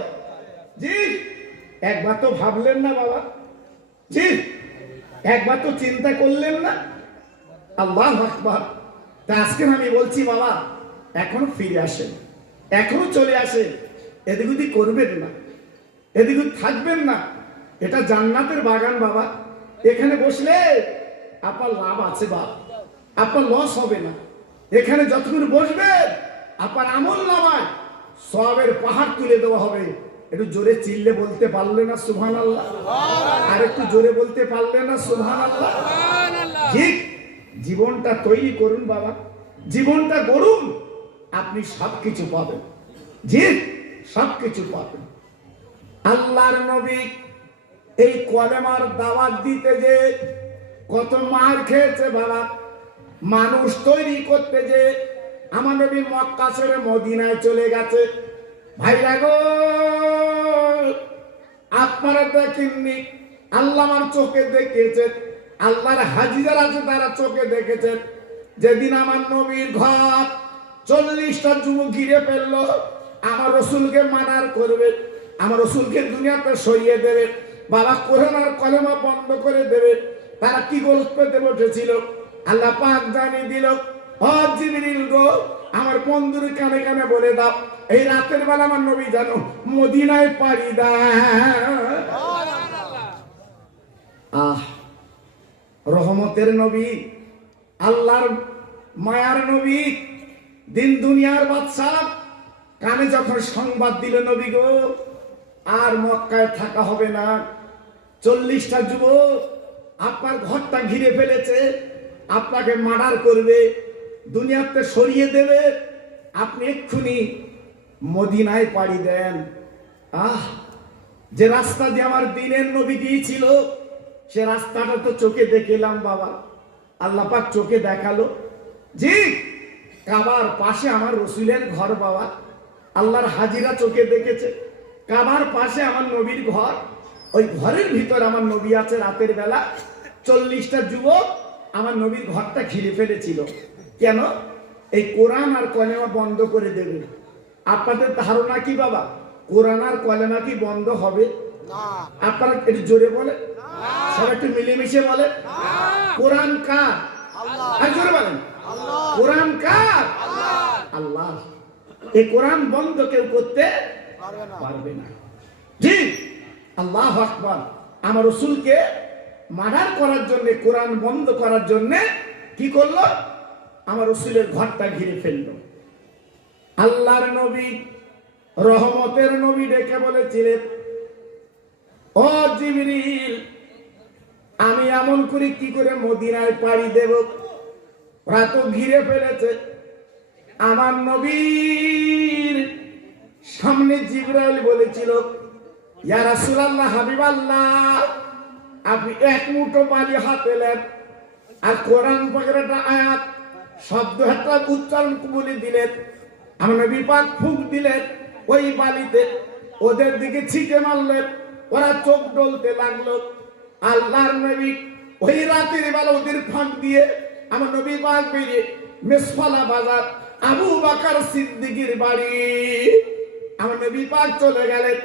জি, একবার তো ভাবলেন না বাবা? জি, একবার তো চিন্তা করলেন না? আল্লাহু আকবার। তা আজকে আমি বলছি বাবা, এখনো ফিরে আসেন, এখনো চলে আসেন, এদিক ওদিক করবেন না, এদিক ওদিক থাকবেন না। এটা জান্নাতের বাগান বাবা। এখানে বসলে আপনার লাভ আছে বাপ, আপনার লস হবে না। এখানে যতক্ষণ বসবে আপনার আমল নামায় সওয়াবের পাহাড় তুলে দেওয়া হবে। একটু জোরে চিল্লে বলতে পারলে না সুবহানাল্লাহ? আর একটু জোরে বলতে পারলে না সুবহানাল্লাহ? ঠিক, জীবনটা তৈরি করুন বাবা, জীবনটা গড়ুন, আপনি সবকিছু পাবেন। জি, সবকিছু পাবেন। আল্লাহর নবী এই কলেমার দাওয়াত দিতে যে কত মার খেয়েছে বাবা, মানুষ তৈরি করতে যে আমার নবী মক্কা ছেড়ে মদিনায় চলে গেছে। ভাইরা গো, আপনারা দেখেননি, আল্লাহ আমার চোখে দেখেছেন, আল্লাহর হাজি যারা আছে তারা চোখে দেখেছেন। যেদিন আমার নবীর ঘর 40টা যুবক ঘিরে ফেললো, আমার রসুলকে মানার করবে, আমার রসুলকে দুনিয়াতে সরিয়ে দেবে বাবা, কোরআন আর কলেমা বন্ধ করে দেবে। তারা কি করতে বসেছিল আল্লাহ পাক জানিয়ে দিল। ও জিবরিল গো, আমার বন্ধুর কানে কানে বলে দাও, এই রাতের বেলা আমার নবী জানো মদিনায় পাড়ি দেয়। আহ, রহমতের নবী, আল্লাহর মায়ার নবী, দিন দুনিয়ার বাদশাহ কানে যখন সংবাদ দিল নবী গো আর মক্কায় থাকা হবে না, 40টা যুবক আপনার ঘরটা ঘিরে ফেলেছে, আপনাকে মার্ডার করবে, দুনিয়াতে সরিয়ে দেবে, আপনি এক্ষুনি মদিনায় পাড়ি দেন। আহ, যে রাস্তা দিয়ে আমার দিনের নবী গিয়েছিল সে রাস্তাটা তো চোখে দেখলাম বাবা, আল্লাহ পাক চোখে দেখালো। জি, কাবার পাশে আমার রসুলের ঘর বাবা, আল্লাহর হাজিরা চোখে দেখেছে। কাবার পাশে আমার নবীর ঘর, ওই ঘরের ভিতর আমার নবী আছে। রাতের বেলা 40টা যুবক আমার নবীর ঘরটা ঘিরে ফেলেছিল। কেন? এই কোরআন আর কলেমা বন্ধ করে দেবে। আপনাদের ধারণা কি বাবা, কোরআন আর কলেমা কি বন্ধ হবে? আপনারা একটু জোরে বলে, সবাই একটু মিলেমিশে বলে, কোরআন কার? আর জোরে বলেন, কোরআন কার? আল্লাহ। এই কোরআন বন্ধ কেউ করতে পারবে না। জি, আল্লাহু আকবার। আমার রাসূলকে মার্ডার করার জন্য, কোরআন বন্ধ করার জন্য কি করলো? আমার রাসূলের ঘরটা ঘিরে ফেললো। আল্লাহর নবী, রহমতের নবী ডেকে বলেছিলেন, ও জিবরিল, আমি এমন করে কি করে মদিনায় পাড়ি দেব? ওরা তো ঘিরে ফেলেছে। আমার নবীর সামনে জিবরাইল বলেছিল, ইয়া রাসূলুল্লাহ, হাবিবাল্লাহ, আপনি এক মুঠো বালি হাতে নেন আর কোরআন পাকের একটা আয়াত শব্দ একটা উচ্চারণ বলে দিলেন। আমার নবী পাক ফুঁক দিলেন ওই বালিতে, ওদের দিকে ছিটে মারলেন, ওরা চোখ ডলতে লাগলো। আল্লাহর নবী ওই রাতের বেলা ওদের ফাঁক দিয়ে আমার নবী পাক বেরিয়ে মেসফালা বাজার আবু বকর সিদ্দিকের বাড়ি আমার নবী পাক চলে গেলেন।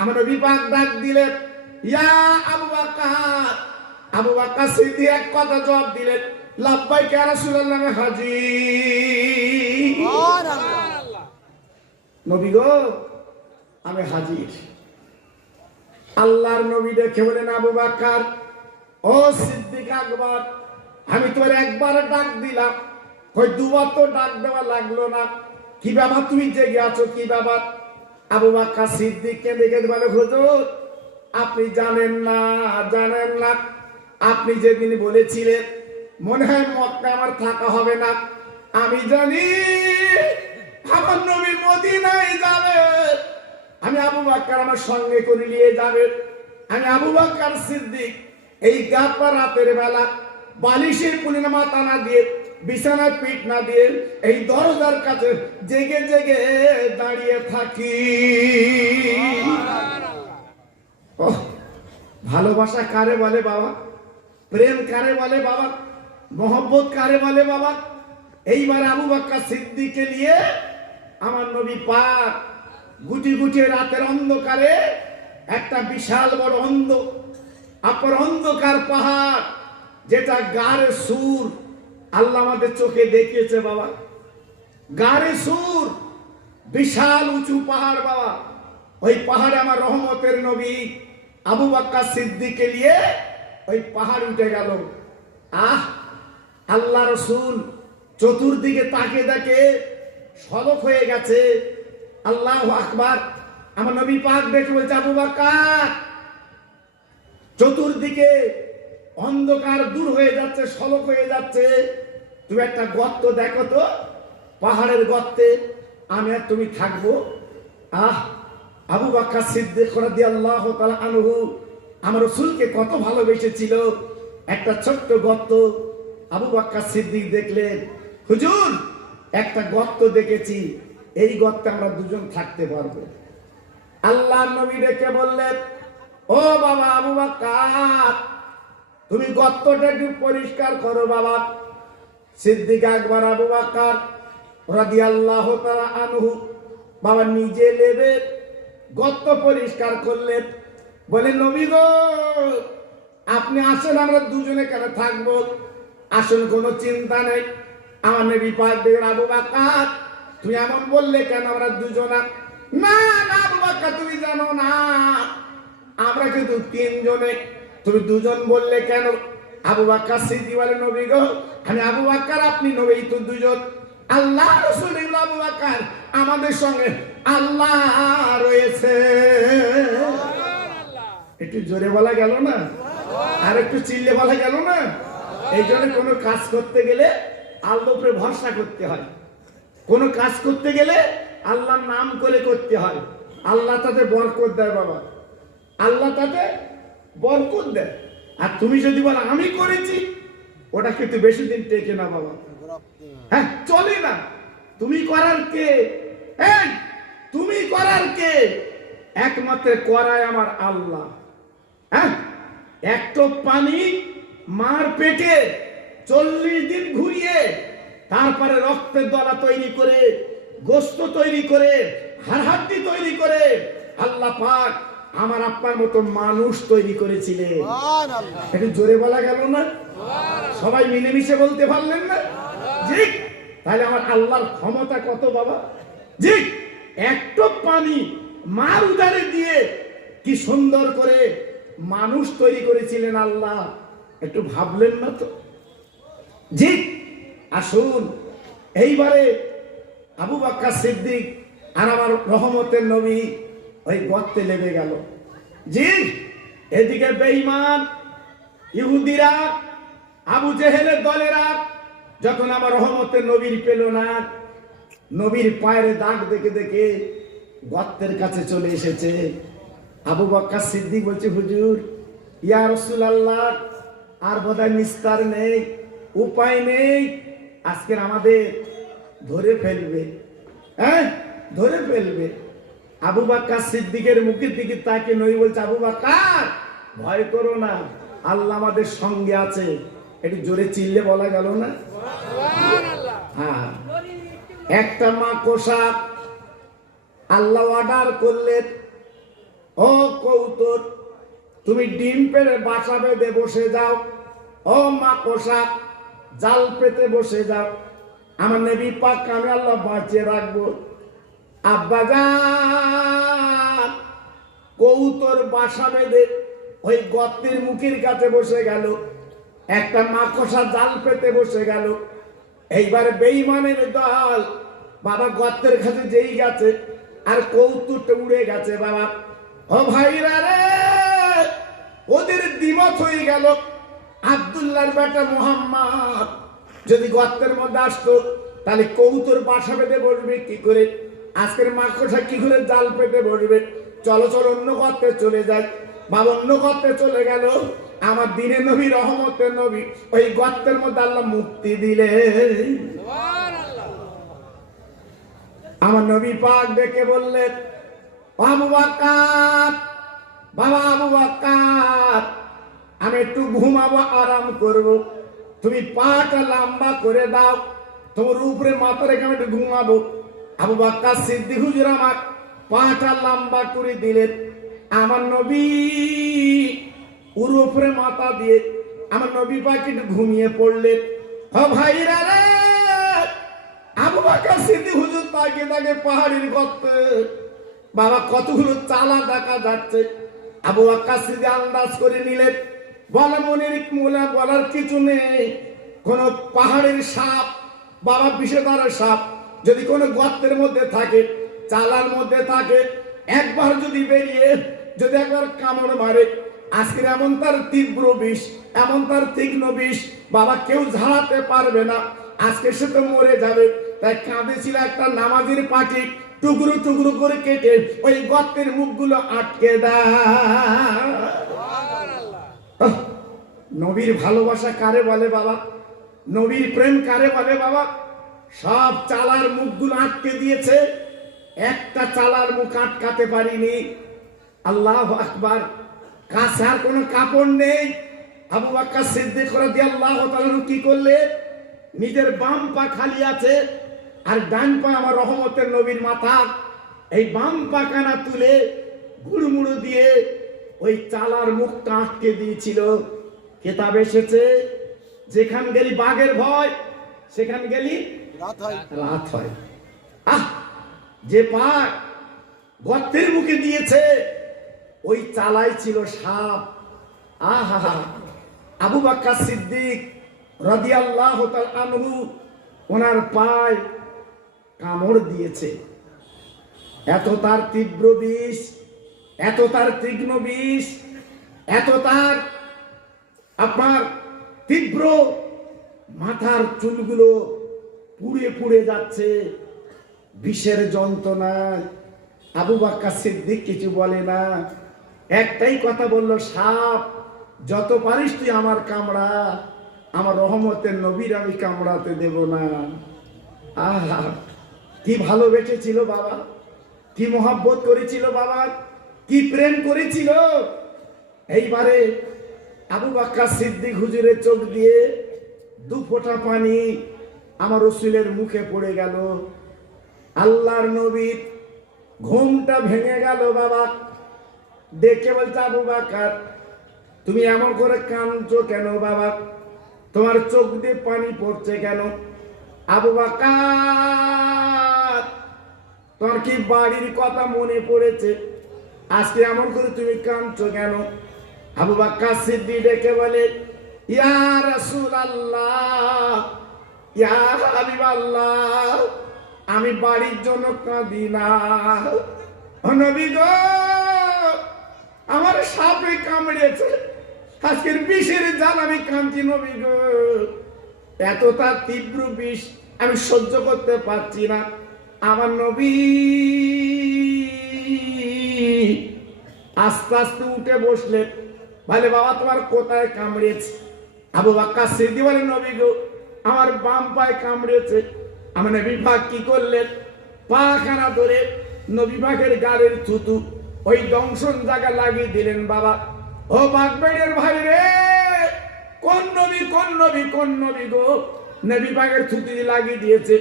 আমার নবী পাক ডাক দিলেন, ইয়া আবু বকর। আবু বকর সিদ্দিক এক কথা জবাব দিলেন, লাব্বাইক ইয়া রাসূলুল্লাহ, হাজির। সুবহানাল্লাহ। নবী গো, আমি হাজির। আল্লাহর নবী দেখে বলেন, আবু বকর, ও সিদ্দিক আকবর, আমি তোর একবার ডাক দিলাম, কই দুবার তো ডাক দেওয়া লাগলো না, কি ব্যাপার তুমি জেগে আছো, কি ব্যাপার? আবু বকর সিদ্দিককে দেখে বলে, হুজুর, আপনি জানেন না, জানেন না, আপনি যেদিন বলেছিলেন মনে হয় মক্কা আমার থাকা হবে না, আমি জানি আমার নবী মদিনায় যাবে, আমি আবু বকর আমার সঙ্গে করে নিয়ে যাবে। আমি আবু বকর সিদ্দিক এই গাপা রাতের বেলা বালিশের কুলিনা মাথা না দিয়ে, বিছানার পিঠ না দিয়ে এই দরজার কাছে জেগে জেগে দাঁড়িয়ে থাকি। ভালোবাসা কারে বলে বাবা? প্রেম কারে বলে বাবা? মোহব্বত কারে বলে বাবা? এইবার আবু বকর সিদ্দিককে নিয়ে আমার নবী পাক গুটি গুটি রাতের অন্ধকারে একটা বিশাল বড় অন্ধকার পাহাড়, যেটা গারে সুর, আল্লাহ আমাদের চোখে দেখিয়েছে বাবা। গারে সুর, বিশাল উঁচু পাহাড় বাবা। ওই পাহাড়ে আমার রহমতের নবী আবু বকর সিদ্দিককে নিয়ে ওই পাহাড় উঠে গেল। আল্লাহ রসুল চতুর্দিকে তাকে দেখে সলক হয়ে গেছে। আল্লাহু আকবার। আমার নবী পাক দেখে বলছে, আবু বকর, চতুর্দিকে অন্ধকার দূর হয়ে যাচ্ছে, সলক হয়ে যাচ্ছে, তুমি একটা গর্ত দেখো তো, পাহাড়ের গর্তে আমি আর তুমি থাকবো। আবু বকর সিদ্দিক রাদিয়াল্লাহু তাআলা আনহু আমার রাসূলকে কত ভালোবেসেছিল। একটা ছোট্ট গর্ত আবু বকর সিদ্দিক দেখলেন, হুজুর একটা গর্ত দেখেছি, এই গর্তে আমরা দুজন থাকতে পারবো। আল্লাহর নবী ডেকে বললেন, ও বাবা আবু বকর, তুমি গর্তটা একটু পরিষ্কার করো বাবা। সিদ্দিক আকবর আবু বকর রাদিয়াল্লাহু তাআলা আনহু বাবা নিজে নেবে গর্ত পরিষ্কার করলেন। বলে, নবী গো, আপনি আসেন, আমরা দুজনে কেন থাকবো? আসেন, কোনো চিন্তা নেই। আমার নবী পাক দেখলেন, আবু বকর তুমি এমন বললে কেন, আমরা দুজনা? না না আবু বকর, তুমি জানো না আমরা কিন্তু তিনজনে, তুমি দুজন বললে কেন? আবু বকর সিদ্দিক বলে, নবী গো, আমি আবু বকর, আপনি নবী, তো দুজন। আল্লাহ রাসূল আবু বকর, আমাদের সঙ্গে আল্লাহ রয়েছে। একটু জোরে বলা গেল না? আর একটু চিল্লে বলা গেল না? এই জন্য কোনো কাজ করতে গেলে আল্লাহর উপরে ভরসা করতে হয়। কোনো কাজ করতে গেলে আল্লাহর নাম করে করতে হয়। আল্লাহ তাতে বরকত দেয় বাবা, আল্লাহ তাতে বরকত দেয়। আর তুমি যদি বলো আমি করেছি, ওটা কিন্তু বেশি দিন টেকে না বাবা। হ্যাঁ, চলে না। তুমি করার কে? তুমি করার কে? একমাত্র করায় আমার আল্লাহ। হ্যাঁ, একটু পানি মার পেটে 40 দিন ঘুরিয়ে, তারপরে রক্তের দলা তৈরি করে, গোস্ত তৈরি করে, হাড়হাড্ডি তৈরি করে আল্লাহ পাক আমার আপনার মতো মানুষ তৈরি করেছিলেন। একটু জোরে বলা গেল না? সবাই মিলেমিশে বলতে পারলেন না? জি। তাহলে আমার আল্লাহর ক্ষমতা কত বাবা? জি। একটু পানি মার উদারে দিয়ে কি সুন্দর করে মানুষ তৈরি করেছিলেন আল্লাহ, একটু ভাবলেন না তো? জি। আসুন, এইবারে আবু বকর সিদ্দিক আর আমার রহমতের নবী ওই গর্তে লেগে গেল। জি। এদিকে বেঈমান ইহুদিরা, আবু জেহেলের দলেরা যখন আমার রহমতের নবীর পেল না, নবীর পায়ের দাগ দেখে দেখে গর্তের কাছে চলে এসেছে। আবু বকর সিদ্দিক বলছে, হুজুর, ইয়া রাসূলুল্লাহ, আর বোধহয় নিস্তার নেই, উপায় নেই, আজকের আমাদের ধরে ফেলবে। হ্যাঁ, ধরে ফেলবে। আবু বকর সিদ্দিকের মুখের দিকে তাকে নবী বলছে, আবু বকর ভয় করো না, আল্লাহ আমাদের সঙ্গে আছে। একটু জোরে চিল্লে বলা গেল না? হ্যাঁ। একটা মাকড়সা আল্লাহ অর্ডার করলেন, ও কৌতুক, তুমি ডিম পেড়ে বাসা বেঁধে বসে যাও। ও মাকড়সা, জাল পেতে বসে যাও। আমার নবী পাক আমি আল্লাহ বাঁচিয়ে রাখবো। আব্বাজান কৌতর বাসা বেঁধে ওই গর্তের মুখের কাছে বসে গেল, একটা মাকড়সা জাল পেতে বসে গেল। এইবার বেঈমানের দল বাবা গর্তের কাছে যেই গেছে, আর কৌতুকটা উড়ে গেছে বাবা। ও ভাইরা রে, ওদের দ্বিমত হয়ে গেল। আব্দুল্লাহর বেটা মুহাম্মদ যদি গর্তের মধ্যে আসতো, তাহলে কৌতুর বাসা বেঁধে বসবে কি করে? আজকের মাকড়সা কি করে জাল পেতে বসবে? চলো চলো অন্য গর্তে চলে যাই। বাবা অন্য গর্তে চলে গেল। আমার দিনের নবী, রহমতের নবী, ওই গর্তের মধ্যে আল্লাহ মুক্তি দিলে। আমার নবী পাক ডেকে বললেন, আবু বকর বাবা আবু বকর, আমি একটু ঘুমাবো, আরাম করব, তুমি পাটা লম্বা করে দাও, তোমার উপরে মাথা রেখে আমি একটু ঘুমাবো। আবু বকর সিদ্দিক হুজুর আমার পাটা লম্বা করে দিলেন। আমার নবী ওর উপরে মাথা দিয়ে আমার নবী পাক একটু ঘুমিয়ে পড়লেন। ও ভাইরা রে, আবু বকর সিদ্দিক হুজুর তাকে পাহাড়ের গর্তে বাবা কতগুলো চালা দেখা যাচ্ছে। আবু বকর সিদ্দিক আন্দাজ করে নিলেন, বলা মনের বলার কিছু নেই, কোন পাহাড়ের সাপ বাবা, বিষধর সাপ যদি কোন গর্তের মধ্যে থাকে, চালার মধ্যে থাকে, একবার যদি বেরিয়ে যদি একবার কামড় মারে, আজকের এমন তার তীব্র বিষ, এমন তার তীক্ষ্ণ বিষ বাবা, কেউ ঝাড়াতে পারবে না, আজকে সে তো মরে যাবে। তাই কাঁদেছিল একটা নামাজের পাখি, টুকরো টুকরো করে কেটে ওই গর্তের মুখগুলো আটকে দেয়। নবীর ভালোবাসা কারে বলে বাবা, নবীর প্রেম কারে বলে বাবা? সব চালার মুখগুলো আটকে দিয়েছে, একটা চালার মুখ আটকাতে পারিনি। আল্লাহু আকবার। কাছে আর কোনো কাপড় নেই। আবু বকর সিদ্দিক রাদিয়াল্লাহু তাআলা কি করলে, নিজের বাম পা খালি আছে আর ডান পা আমার রহমতের নবীর মাথা, এই বাম পা কানা তুলে গুড়মুড়ো দিয়ে ওই চালার মুখটা আটকে দিয়েছিল। কিতাব এসেছে, যেখান গেলি বাঘের ভয়, সেখান গেলি রাত হয়। আহ, যে পা গর্তের মুখে দিয়েছে ওই চালাই ছিল সাপ। আহা, আবু বকর সিদ্দিক রাদিয়াল্লাহু তাআলা আনহু ওনার পায় কামড় দিয়েছে। এত তার তীব্র বিষ, এত তার তীক্ষ্ণ বিষ, এত তার আপনার তীব্র, মাথার চুলগুলো পুড়ে পুড়ে যাচ্ছে বিষের যন্ত্রণায়। আবু বকর সিদ্দিক কিছু বলে না, একটাই কথা বলল, সাপ যত পারিস তুই আমার কামড়া, আমার রহমতের নবীর আমি কামড়াতে দেব না। আহা, কি ভালোবেসেছিল বাবা, কি মহব্বত করেছিল বাবা, কি প্রেম করেছিল। এইবারে আবু বকর সিদ্দিক হুজুরের চোখ দিয়ে দু ফোঁটা পানি আমার রাসূলের মুখে পড়ে গেল। আল্লাহর নবীর ঘুমটা ভেঙে গেল বাবা। দেখে বলছে, আবু বকর তুমি এমন করে কাঁদছো কেন বাবা, তোমার চোখ দিয়ে পানি পড়ছে কেন? আবু বকর তোমার কি বাড়ির কথা মনে পড়েছে? আজকে এমন করে তুমি কাঁদছো কেন? আবু বকর সিদ্দিক ডেকে বলে, ইয়া রাসূলুল্লাহ, ইয়া হাবিবাল্লাহ, আমি বাড়ির জন্য কাঁদি না, ও নবী গো, আমার সাপে কামড়েছে, আজকের বিষের জাল আমি কাঁদছি নবী গো, এত তার তীব্র বিষ আমি সহ্য করতে পারছি না। আমার নবী আস্তে আস্তে উঠে বসলেন, বলে বাবা তোমার কোথায় কামড়েছে? আবু বকর সিদ্দিক বলে, নবী গো আমার বাম পায়ে কামড়েছে। আমার নবী পাক কি করলেন, পাখানা ধরে নবী পাকের গালের থুতু ওই দংশন জায়গা লাগিয়ে দিলেন। বাবা, ও বাগবাইয়ের ভাই রে, কোন নবী কোন নবী কোন নবী গো, নবী পাকের থুতু লাগিয়ে দিয়েছে।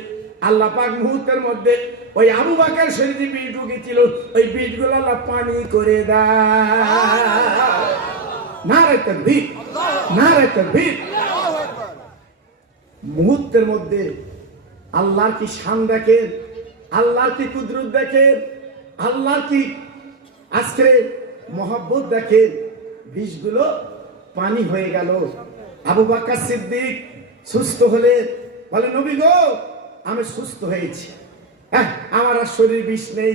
আল্লাহ পাক মুহূর্তের মধ্যে ওই আবু বকর শরীরে বীজ ঢুকেছিল, ওই বীজগুলো আল্লাহ পানি করে দেয়। নারে তাকবীর, নারে তাকবীর। মুহূর্তের মধ্যে আল্লাহর কি শান দেখেন, আল্লাহর কি কুদরত দেখেন, আল্লাহর কি আজকে মহব্বত দেখেন। বিষগুলো পানি হয়ে গেল। আবু বকর সিদ্দিক সুস্থ হলে বলে, নবী গো আমি সুস্থ হয়েছি, আমার আর শরীর বিষ নেই।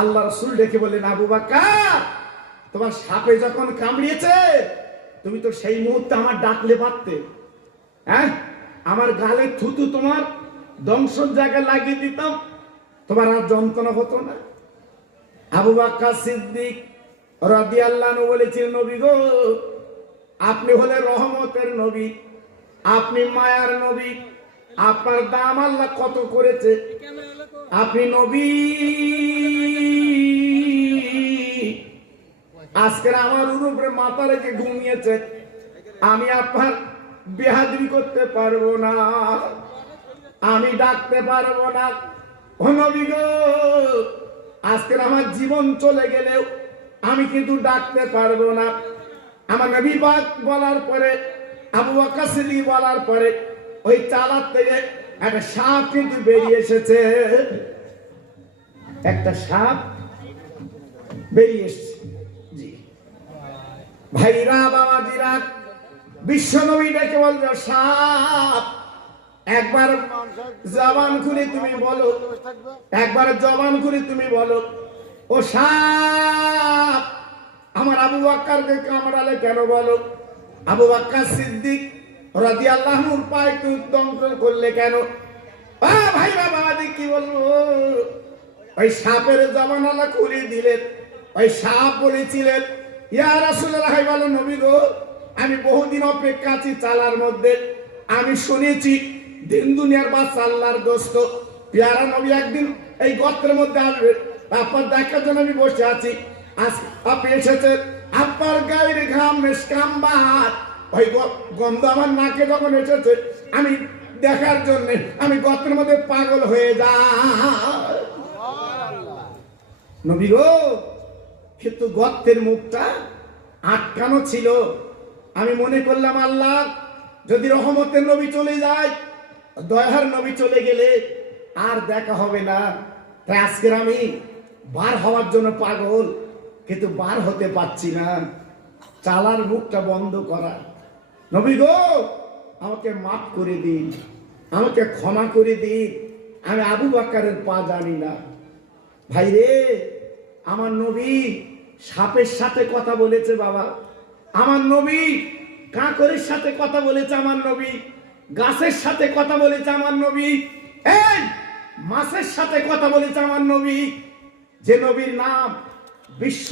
আল্লাহ রাসূল ডেকে বললেন, আবু বকর তোমার সাপে যখন কামড়িয়েছে তুমি তো সেই মুহূর্তে আমার ডাকলে পারতে, আমার গালে থুতু তোমার দংশন জায়গায় লাগিয়ে দিতাম, তোমার আর যন্ত্রণা হতো না। আবু বকর সিদ্দিক রাদিয়াল্লাহু আনহু বলেছিলেন, নবী গো আপনি হলেন রহমতের নবী, আপনি মায়ার নবী, আপনার দাম আল্লাহ কত করেছে, আপনি নবী, আজকে আমার উপরে মাথা রেখে ঘুমিয়েছে, আমি আপনার বেহাদবি করতে পারবো না, আমি ডাকতে পারবো না। ও নবী গো, আজকে আমার জীবন চলে গেলেও আমি কিন্তু ডাকতে পারবো না। আমার নবী পাক বলার পরে, আবু বকর সিদ্দিক বলার পরে ওই চালার থেকে একটা সাপ কিন্তু বেরিয়ে এসেছে, একটা সাপ বেরিয়ে এসেছে। জি ভাইরা বাবাজিরা, বিশ্ব নবী ডেকে বলছো সাপ, একবার জবান খুলে তুমি বলো, একবার জবান খুলে তুমি বলো, ও সাপ আমার আবু বকরকে কামড়ালে কেন বলো? আবু বকর সিদ্দিক রাদিয়াল্লাহু আনহুর পায়ে তুমি দংশন করলে কেন? ভাই বাবাজি কি বলবো, ওই সাপের জবান আল্লাহ খুলে দিলেন। ওই সাপ বলেছিলেন, ইয়া রাসূলুল্লাহ, বলো নবী গো, আমি বহুদিন অপেক্ষা আছি চালার মধ্যে, আমি শুনেছি দিন দুনিয়ার বাদশা আল্লাহর দোস্ত পেয়ারা নবী একদিন এই গর্তের মধ্যে আসবে, আপনার দেখার জন্য আমি বসে আছি। আজ আপনি এসেছেন, আপনার গায়ের ঘাম মেশকাম্বার, ওই গন্ধ আমার নাকে যখন এসেছে, আমি দেখার জন্য আমি গর্তের মধ্যে পাগল হয়ে যাই। নবী গো, কিন্তু গর্তের মুখটা আটকানো ছিল। আমি মনে করলাম আল্লাহ যদি রহমতের নবী চলে যায়, দয়ার নবী চলে গেলে আর দেখা হবে না, তাই আজকের আমি বার হওয়ার জন্য পাগল, কিন্তু বার হতে পারছি না, চালার মুখটা বন্ধ করা। নবী গো, আমাকে মাফ করে দিন, আমাকে ক্ষমা করে দিন, আমি আবু বকরের পা জানি না। ভাই রে, আমার নবী সাপের সাথে কথা বলেছে বাবা, আমার নবী কাঁকরের সাথে কথা বলেছে, আমার নবী গাছের সাথে কথা বলেছে, আমার নবী এই মাছের সাথে কথা বলেছে, আমার নবী, যে নবীর নাম বিশ্ব